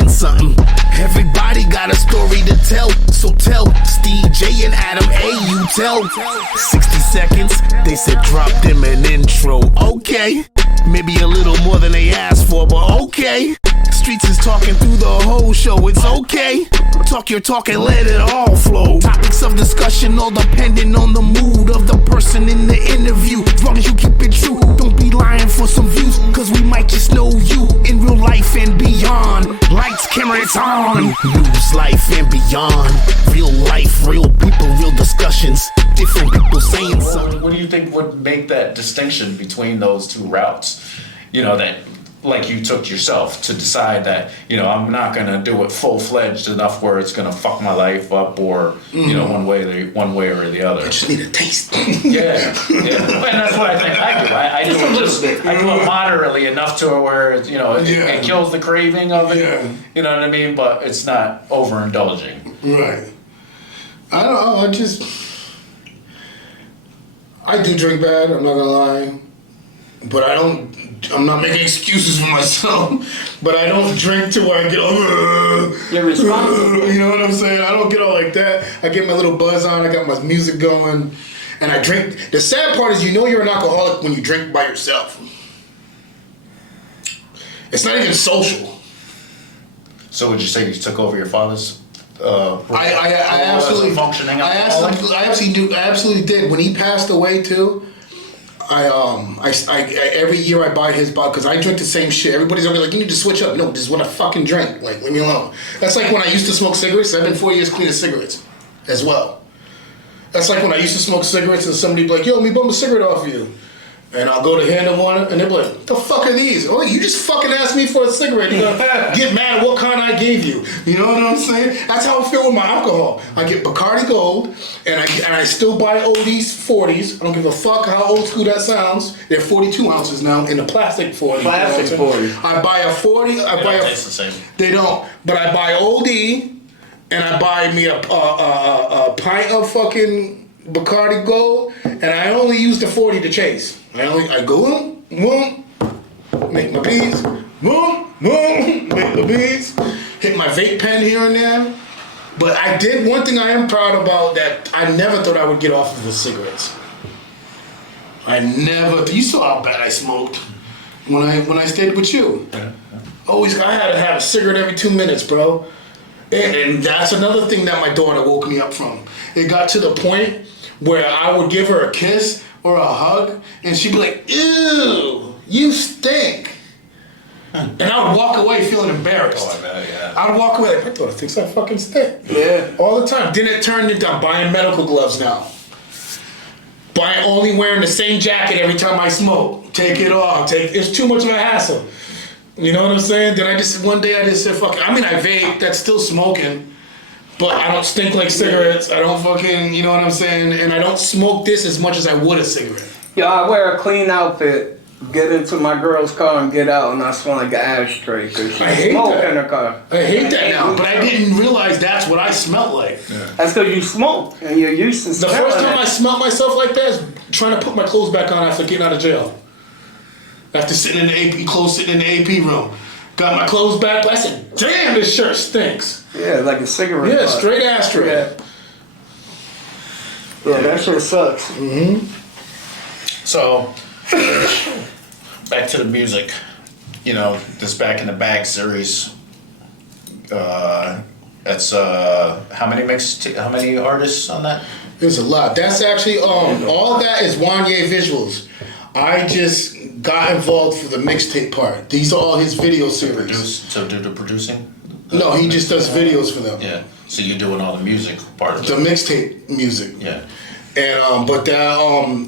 something. Everybody got a story to tell, so tell Steve J and Adam A. You tell 60 seconds. They said drop them an intro. Okay, maybe a little more than they asked for, but okay. Streets is talking through the whole show. It's okay. Talk your talk and let it all flow. Topics of discussion all depending on the mood of the person in the interview. As long as you keep it true, don't be lying for some views, cause we might just know you in real life and beyond. Lights, camera, it's on. News, life, and beyond. Real life, real people, real discussions. Different people saying something. What do you think would make that distinction between those two routes? You know, that like you took yourself to decide that, you know, I'm not gonna do it full-fledged enough where it's gonna fuck my life up, or you know, one way or the other. I just need a taste. Yeah, and that's what I think I do. I do it moderately enough to where you know it kills the craving of it. Yeah. You know what I mean? But it's not overindulging. Right. I don't know. I do drink bad. I'm not gonna lie, but I'm not making excuses for myself, but I don't drink to where I get all, you're responsible. You know what I'm saying? I don't get all like that. I get my little buzz on, I got my music going, and I drink. The sad part is, you know you're an alcoholic when you drink by yourself. It's not even social. So would you say you took over your father's I absolutely functioning alcoholic? I absolutely did. When he passed away too, I every year I buy his bottle because I drink the same shit. Everybody's always like, you need to switch up. No, this is what I fucking drink. Like, leave me alone. That's like when I used to smoke cigarettes. I've been 4 years clean of cigarettes as well. That's like when I used to smoke cigarettes and somebody'd be like, yo, let me bum a cigarette off of you. And I'll go to hand them one, and they'll be like, what the fuck are these? Oh, you just fucking asked me for a cigarette. You're gonna get mad at what kind I gave you. You know what I'm saying? That's how I feel with my alcohol. I get Bacardi Gold, and I still buy oldies 40s. I don't give a fuck how old school that sounds. They're 42 ounces now in the plastic 40. Plastic 40. I buy a 40. They don't taste the same. They don't. But I buy oldie, and I buy me a pint of fucking Bacardi Gold, and I only use the 40 to chase. I go boom, make my beats, boom, make my beats, hit my vape pen here and there. But I did one thing I am proud about that I never thought I would get off of the cigarettes. You saw how bad I smoked when I stayed with you. Yeah. Always, I had to have a cigarette every 2 minutes, bro. And that's another thing that my daughter woke me up from. It got to the point where I would give her a kiss or a hug, and she'd be like, ew, you stink. And I would walk away feeling embarrassed. Oh, I bet, yeah. I would walk away like, my daughter thinks I fucking stink. Yeah. All the time. Then it turned into I'm buying medical gloves now. Only wearing the same jacket every time I smoke. Take it off. It's too much of a hassle. You know what I'm saying? Then one day I just said, fuck it. I mean, I vape, that's still smoking. But I don't stink like cigarettes. I don't fucking, you know what I'm saying? And I don't smoke this as much as I would a cigarette. Yo, I wear a clean outfit, get into my girl's car and get out, and I smell like an ashtray because she smoke in her car. I hate that now, but I didn't realize that's what I smelled like. Yeah. That's because you smoke and you're used to smelling. The first time I smelled myself like that is trying to put my clothes back on after getting out of jail. After sitting in the AP room. Got my clothes back, but I said, damn, this shirt stinks. Yeah, like a cigarette. Yeah, straight ashtray. Yeah, that shit sucks. Mm-hmm. So, back to the music. You know, this Back in the Bag series. That's how many artists on that? There's a lot. That's actually all that is Wanye visuals. I just got involved for the mixtape part. These are all his video series. Do the producing? No, he just does videos for them. Yeah. So you're doing all the music part of it. The mixtape music. Yeah. And but that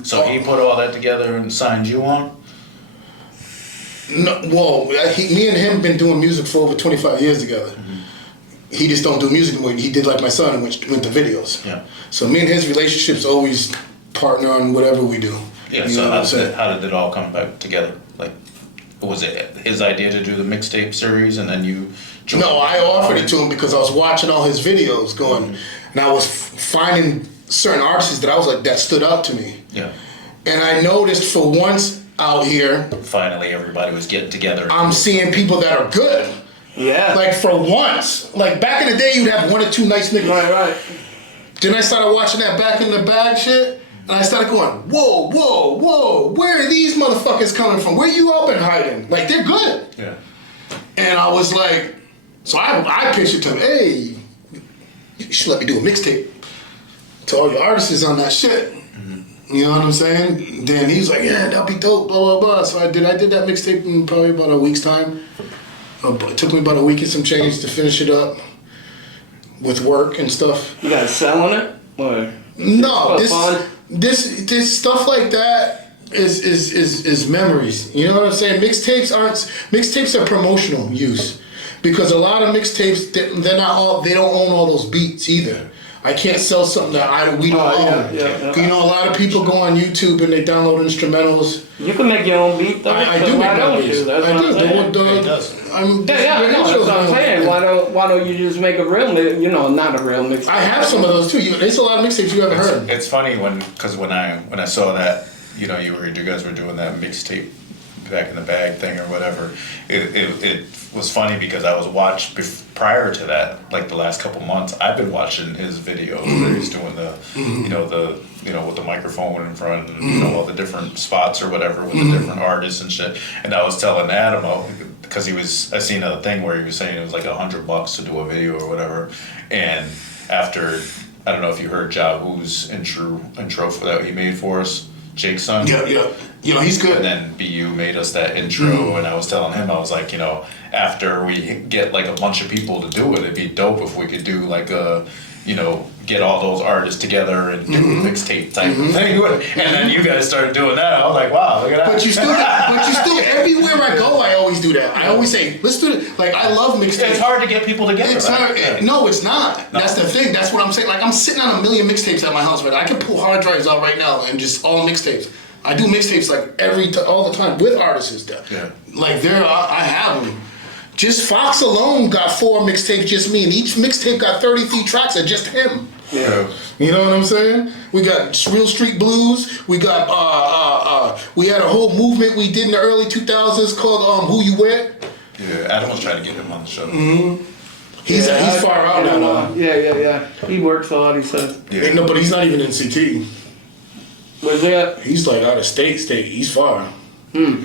So he put all that together and signed you on? No, well, me and him been doing music for over 25 years together. Mm-hmm. He just don't do music anymore. He did like my son and went to videos. Yeah. So me and his relationship's always partner on whatever we do. Yeah, so how did it all come back together? Like, was it his idea to do the mixtape series and then you joined? No, I offered it to him because I was watching all his videos going, and I was finding certain artists that I was like, that stood out to me. Yeah. And I noticed for once out here, finally everybody was getting together. I'm seeing people that are good. Yeah. Like for once. Like back in the day, you'd have one or two nice niggas. Right. Then I started watching that back in the bag shit, and I started going, whoa, where are these motherfuckers coming from? Where you all been hiding? Like, they're good. Yeah. And I was like, so I pitched it to him, hey, you should let me do a mixtape to all your artists on that shit. Mm-hmm. You know what I'm saying? Then he was like, yeah, that'll be dope, blah, blah, blah. So I did that mixtape in probably about a week's time. It took me about a week and some change to finish it up with work and stuff. You guys selling it? Or no, this stuff like that is memories. You know what I'm saying? Mixtapes are promotional use, because a lot of mixtapes they don't own all those beats either. I can't sell something that we don't own. Yeah. You know, a lot of people go on YouTube and they download instrumentals. You can make your own beat though. I do make my beats. I do. That's what I'm saying. Why don't you just make a real mix? You know, not a real mix. I have some of those too. There's a lot of mixtapes you haven't heard. It's funny when I saw that, you know, you guys were doing that mixtape back in the bag thing or whatever. It was funny because I was prior to that, like the last couple months, I've been watching his videos where he's doing the, with the microphone in front and, you know, all the different spots or whatever with the different artists and shit. And I was telling Adam, because I seen a thing where he was saying it was like $100 to do a video or whatever. And after, I don't know if you heard Jahu's intro for that he made for us, Jake's son. Yeah. You know, he's good. And then BU made us that intro, and I was telling him, I was like, you know, after we get like a bunch of people to do it, it'd be dope if we could do like a, you know, get all those artists together and do a mixtape type of thing. And then you guys started doing that. I was like, wow, look at that. But you still, everywhere I go, I always do that. I always say, let's do it. Like, I love mixtapes. It's hard to get people together. It's hard. Yeah. No, it's not. No. That's the thing. That's what I'm saying. Like, I'm sitting on 1 million mixtapes at my house right now. I can pull hard drives out right now and just all mixtapes. I do mixtapes like all the time with artists and stuff. Yeah. Like I have them. Just Fox alone got 4 mixtapes, just me, and each mixtape got 33 tracks of just him. Yeah. You know what I'm saying? We got Real Street Blues. We got we had a whole movement we did in the early 2000s called Who You With. Yeah, Adam was trying to get him on the show. Mm-hmm. He's far out now. Yeah. He works a lot, he says. Yeah. No, but he's not even in CT. Where's that? He's like out of state. He's far. Yeah,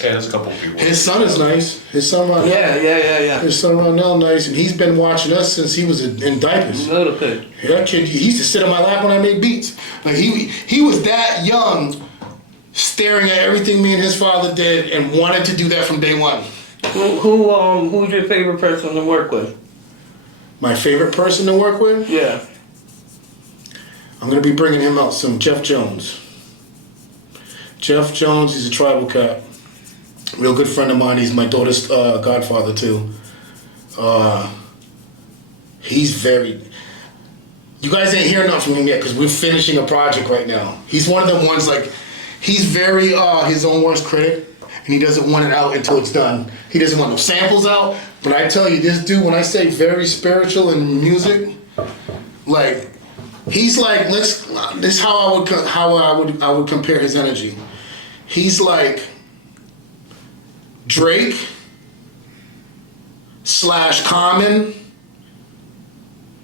there's a couple of people. His son is nice. His son right now. Yeah. His son right now nice, and he's been watching us since he was in diapers. Little kid. That kid, he used to sit on my lap when I made beats. Like he was that young, staring at everything me and his father did, and wanted to do that from day one. Who's your favorite person to work with? My favorite person to work with? Yeah. I'm gonna be bringing him out soon. Jeff Jones. Jeff Jones, he's a tribal cat. Real good friend of mine. He's my daughter's godfather too. He's very. You guys ain't hearing nothing from him yet because we're finishing a project right now. He's one of them ones like, he's very his own worst critic, and he doesn't want it out until it's done. He doesn't want no samples out. But I tell you, this dude, when I say very spiritual in music, like. He's like, this is how I would compare his energy. He's like Drake / Common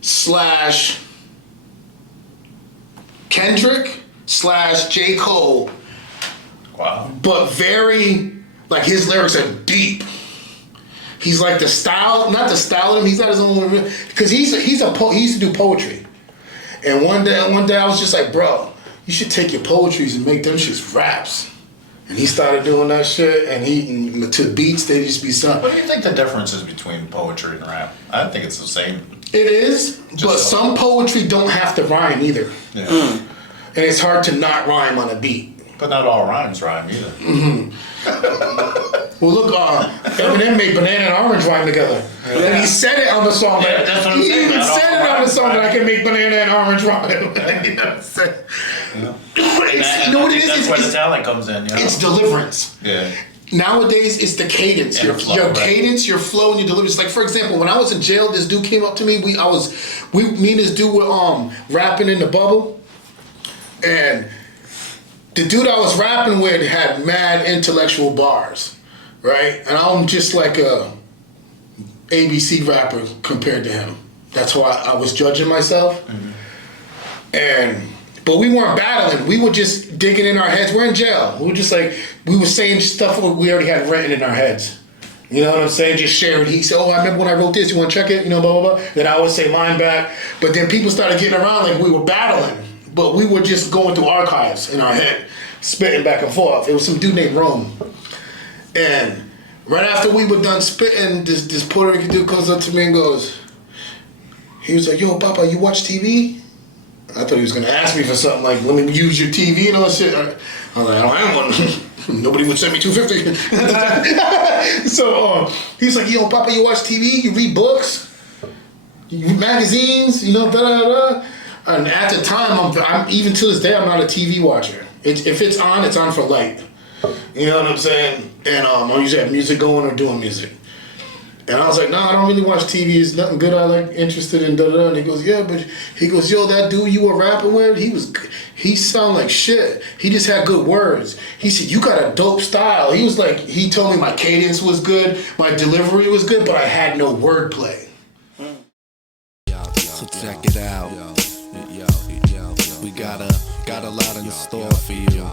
/ Kendrick / J. Cole. Wow. But very, like his lyrics are deep. He's like the style, not the style of him. He's got his own, because he used to do poetry. And one day I was just like, bro, you should take your poetries and make them shits raps. And he started doing that shit, and to beats, they just be something. What do you think the difference is between poetry and rap? I think it's the same. It is, but some poetry don't have to rhyme either. Yeah. And it's hard to not rhyme on a beat. But not all rhymes rhyme either. Mm-hmm. Well, look, Eminem made banana and orange rhyme together. Yeah. And he said it on the song. Yeah, that's what I'm saying. He even said it on the song that I can make banana and orange rhyme. You know what I'm saying? You know what it is? That's where the talent comes in. You know? It's deliverance. Yeah. Nowadays, it's the cadence. Your cadence, your flow, and your deliverance. Like, for example, when I was in jail, this dude came up to me. Me and this dude were rapping in the bubble. And the dude I was rapping with had mad intellectual bars. right? And I'm just like a ABC rapper compared to him. That's why I was judging myself. But we weren't battling. We were just digging in our heads. We're in jail. We were saying stuff we already had written in our heads. You know what I'm saying? Just sharing. He said, I remember when I wrote this. You want to check it? You know, blah, blah, blah. Then I would say mine back. But then people started getting around like we were battling. But we were just going through archives in our head, spitting back and forth. It was some dude named Rome. And right after we were done spitting, this Puerto Rican dude comes up to me and he was like, yo, Papa, you watch TV? I thought he was going to ask me for something like, let me use your TV and all that shit. I was like, I don't have one. Nobody would send me $250. So he's like, yo, Papa, you watch TV? You read books? You read magazines? You know, da-da-da. And at the time, I'm even to this day, I'm not a TV watcher. If it's on for light. You know what I'm saying? And I usually have music going or doing music. And I was like, I don't really watch TV. It's nothing good I like interested in da-da-da. And he goes, yeah, but he goes, yo, that dude you were rapping with, he sound like shit. He just had good words. He said, you got a dope style. He was like, he told me my cadence was good, my delivery was good, but I had no wordplay. So check it out. We got a lot in store for you.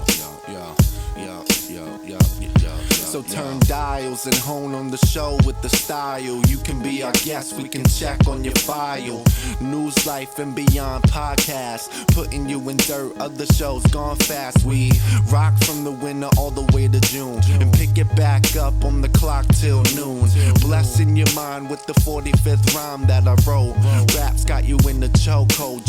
So turn dials and hone on the show with the style. You can be our guest, we can check on your file. News, life, and beyond podcast, putting you in dirt, other shows gone fast. We rock from the winter all the way to June, and pick it back up on the clock till noon. Blessing your mind with the 45th rhyme that I wrote. Rap's got you in the chokehold.